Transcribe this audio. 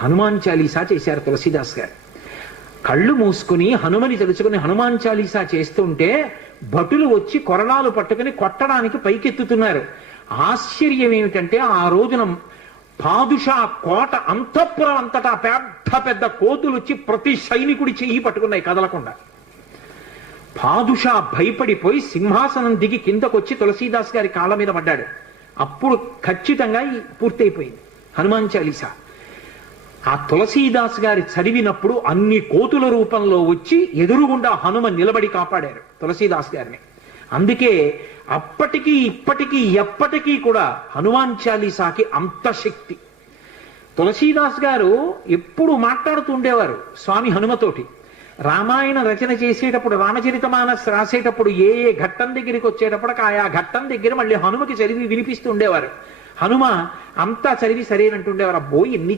హనుమాన్ చాలీసా చేశారు తులసీదాస్ గారు. కళ్ళు మూసుకుని హనుమని తెలుసుకుని హనుమాన్ చాలీసా చేస్తుంటే భటులు వచ్చి కొరడాలు పట్టుకుని కొట్టడానికి పైకెత్తుతున్నారు. ఆశ్చర్యం ఏమిటంటే ఆ రోజున పాదుషా కోట అంతఃపురం అంతటా పెద్ద పెద్ద కోతులు వచ్చి ప్రతి సైనికుడి చెయ్యి పట్టుకున్నాయి కదలకుండా. పాదుషా భయపడిపోయి సింహాసనం దిగి కిందకొచ్చి తులసీదాస్ గారి కాళ్ళ మీద పడ్డాడు. అప్పుడు ఖచ్చితంగా పూర్తయిపోయింది హనుమాన్ చాలీసా. ఆ తులసీదాస్ గారి చదివినప్పుడు అన్ని కోతుల రూపంలో వచ్చి ఎదురుగుండా హనుమ నిలబడి కాపాడారు తులసీదాస్ గారిని. అందుకే అప్పటికీ ఇప్పటికీ ఎప్పటికీ కూడా హనుమాన్ చాలీసాకి అంత శక్తి. తులసీదాస్ గారు ఎప్పుడు మాట్లాడుతూ ఉండేవారు స్వామి హనుమతోటి. రామాయణ రచన చేసేటప్పుడు రామచరితమానస్ రాసేటప్పుడు ఏ ఏ ఘట్టం దగ్గరికి వచ్చేటప్పుడు ఆయా ఘట్టం దగ్గర మళ్ళీ హనుమకి చదివి వినిపిస్తూ ఉండేవారు. హనుమ అంతా చదివి సరేనంటుండేవారు. అబ్బో ఎన్ని